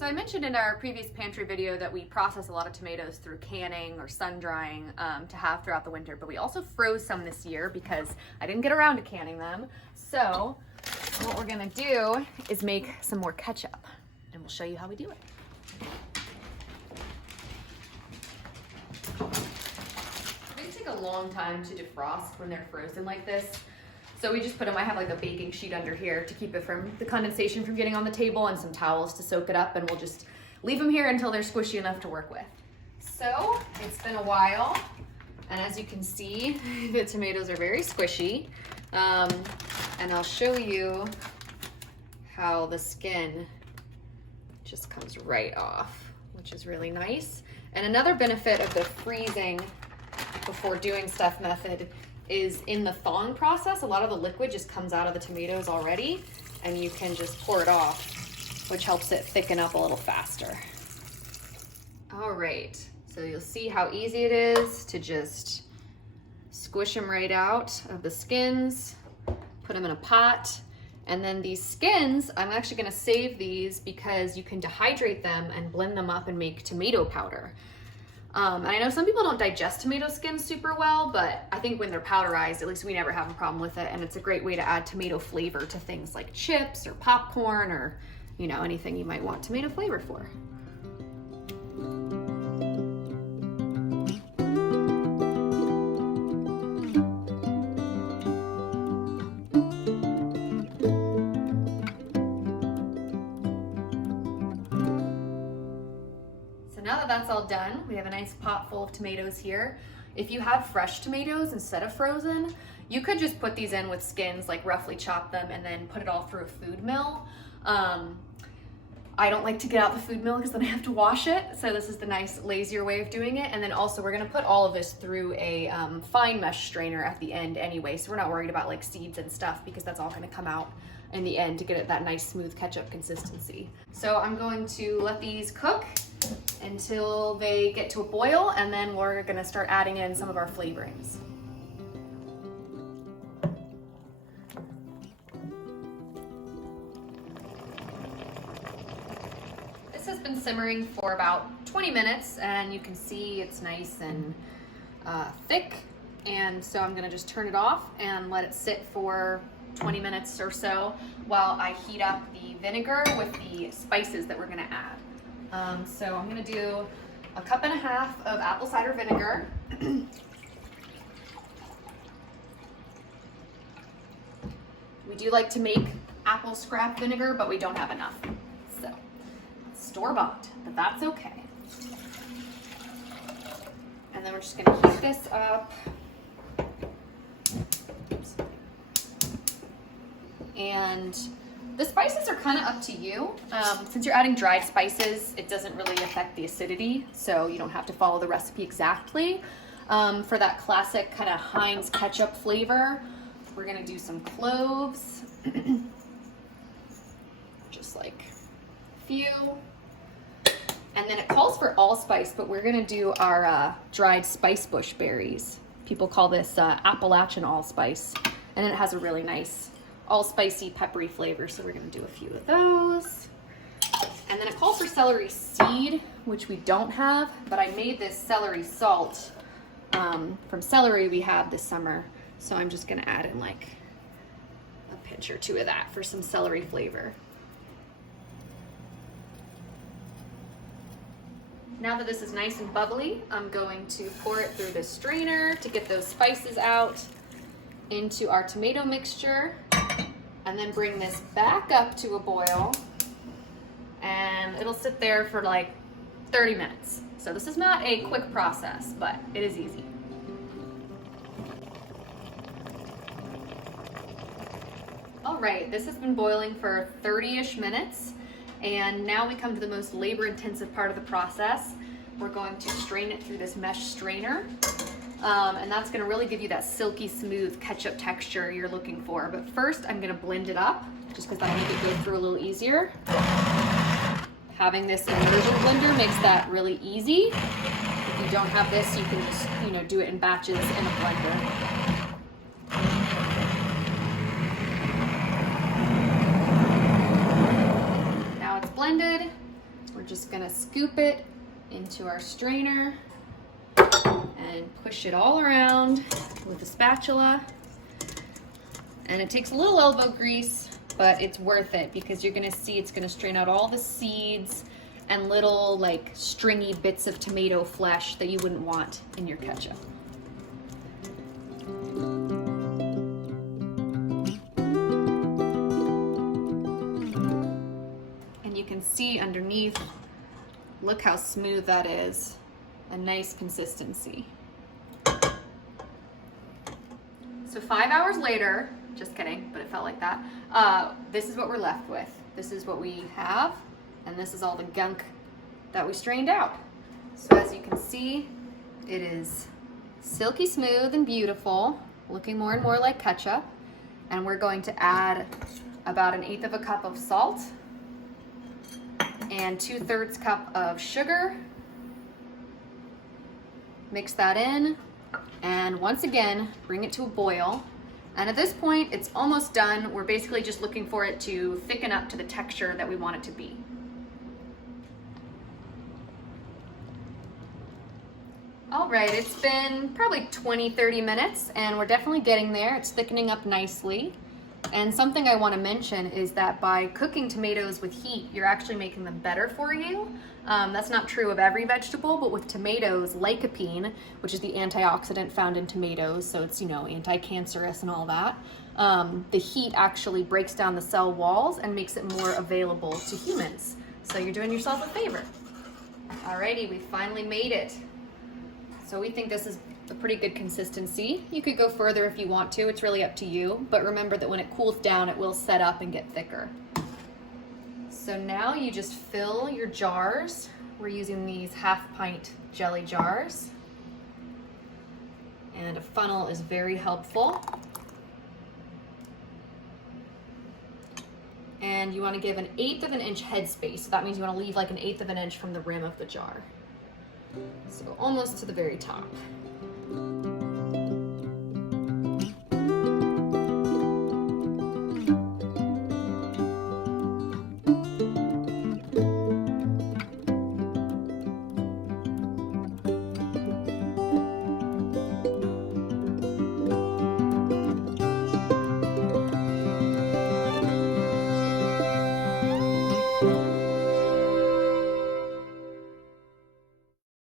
So I mentioned in our previous pantry video that we process a lot of tomatoes through canning or sun drying to have throughout the winter, but we also froze some this year because I didn't get around to canning them. So what we're gonna do is make some more ketchup, and we'll show you how we do it. They take a long time to defrost when they're frozen like this. So we just put them, I have like a baking sheet under here to keep it from the condensation from getting on the table and some towels to soak it up, and we'll just leave them here until they're squishy enough to work with. So it's been a while, and as you can see, the tomatoes are very squishy. And I'll show you how the skin just comes right off, which is really nice. And another benefit of the freezing before doing stuff method is in the thawing process, a lot of the liquid just comes out of the tomatoes already, and you can just pour it off, which helps it thicken up a little faster. All right, so you'll see how easy it is to just squish them right out of the skins, put them in a pot, and then these skins, I'm actually gonna save these because you can dehydrate them and blend them up and make tomato powder. And I know some people don't digest tomato skins super well, but I think when they're powderized, at least we never have a problem with it, and it's a great way to add tomato flavor to things like chips or popcorn or, you know, anything you might want tomato flavor for. Now that that's all done, we have a nice pot full of tomatoes here. If you have fresh tomatoes instead of frozen, you could just put these in with skins, like roughly chop them and then put it all through a food mill. I don't like to get out the food mill because then I have to wash it. So this is the nice, lazier way of doing it. And then also we're gonna put all of this through a fine mesh strainer at the end anyway. So we're not worried about like seeds and stuff because that's all gonna come out in the end to get it that nice smooth ketchup consistency. So I'm going to let these cook until they get to a boil, and then we're gonna start adding in some of our flavorings. This has been simmering for about 20 minutes, and you can see it's nice and thick, and so I'm gonna just turn it off and let it sit for 20 minutes or so while I heat up the vinegar with the spices that we're gonna add. So I'm gonna do 1.5 cups of apple cider vinegar. We do like to make apple scrap vinegar, but we don't have enough. So, store-bought, but that's okay. And then we're just gonna heat this up. Oops. And the spices are kind of up to you. Since you're adding dried spices, it doesn't really affect the acidity, so you don't have to follow the recipe exactly. For that classic kind of Heinz ketchup flavor, we're gonna do some cloves. Just like a few. And then it calls for allspice, but we're gonna do our dried spice bush berries. People call this Appalachian allspice, and it has a really nice all spicy, peppery flavor, so we're gonna do a few of those. And then it calls for celery seed, which we don't have, but I made this celery salt from celery we have this summer, so I'm just gonna add in like a pinch or two of that for some celery flavor. Now that this is nice and bubbly, I'm going to pour it through the strainer to get those spices out into our tomato mixture, and then bring this back up to a boil, and it'll sit there for like 30 minutes. So this is not a quick process, but it is easy. All right, this has been boiling for 30-ish minutes, and now we come to the most labor-intensive part of the process. We're going to strain it through this mesh strainer. And that's gonna really give you that silky smooth ketchup texture you're looking for. But first I'm gonna blend it up, just because that'll make it go through a little easier. Having this immersion blender makes that really easy. If you don't have this, you can just, you know, do it in batches in a blender. Now it's blended. We're just gonna scoop it into our strainer and push it all around with a spatula. And it takes a little elbow grease, but it's worth it because you're gonna see it's gonna strain out all the seeds and little like stringy bits of tomato flesh that you wouldn't want in your ketchup. And you can see underneath, look how smooth that is. A nice consistency. So 5 hours later, just kidding, but it felt like that. This is what we're left with. This is what we have, and this is all the gunk that we strained out. So as you can see, it is silky smooth and beautiful, looking more and more like ketchup. And we're going to add about 1/8 cup of salt and 2/3 cup of sugar. Mix that in, and once again, bring it to a boil. And at this point, it's almost done. We're basically just looking for it to thicken up to the texture that we want it to be. All right, it's been probably 20-30 minutes, and we're definitely getting there. It's thickening up nicely. And something I want to mention is that by cooking tomatoes with heat, you're actually making them better for you. That's not true of every vegetable, but with tomatoes, lycopene, which is the antioxidant found in tomatoes, so it's, you know, anti-cancerous and all that, the heat actually breaks down the cell walls and makes it more available to humans. So you're doing yourself a favor. Alrighty, we finally made it. So we think this is a pretty good consistency. You could go further if you want to, it's really up to you, but remember that when it cools down, it will set up and get thicker. So now you just fill your jars. We're using these 1/2 pint jelly jars. And a funnel is very helpful. And you want to give 1/8 inch headspace. So that means you want to leave like 1/8 inch from the rim of the jar. So almost to the very top.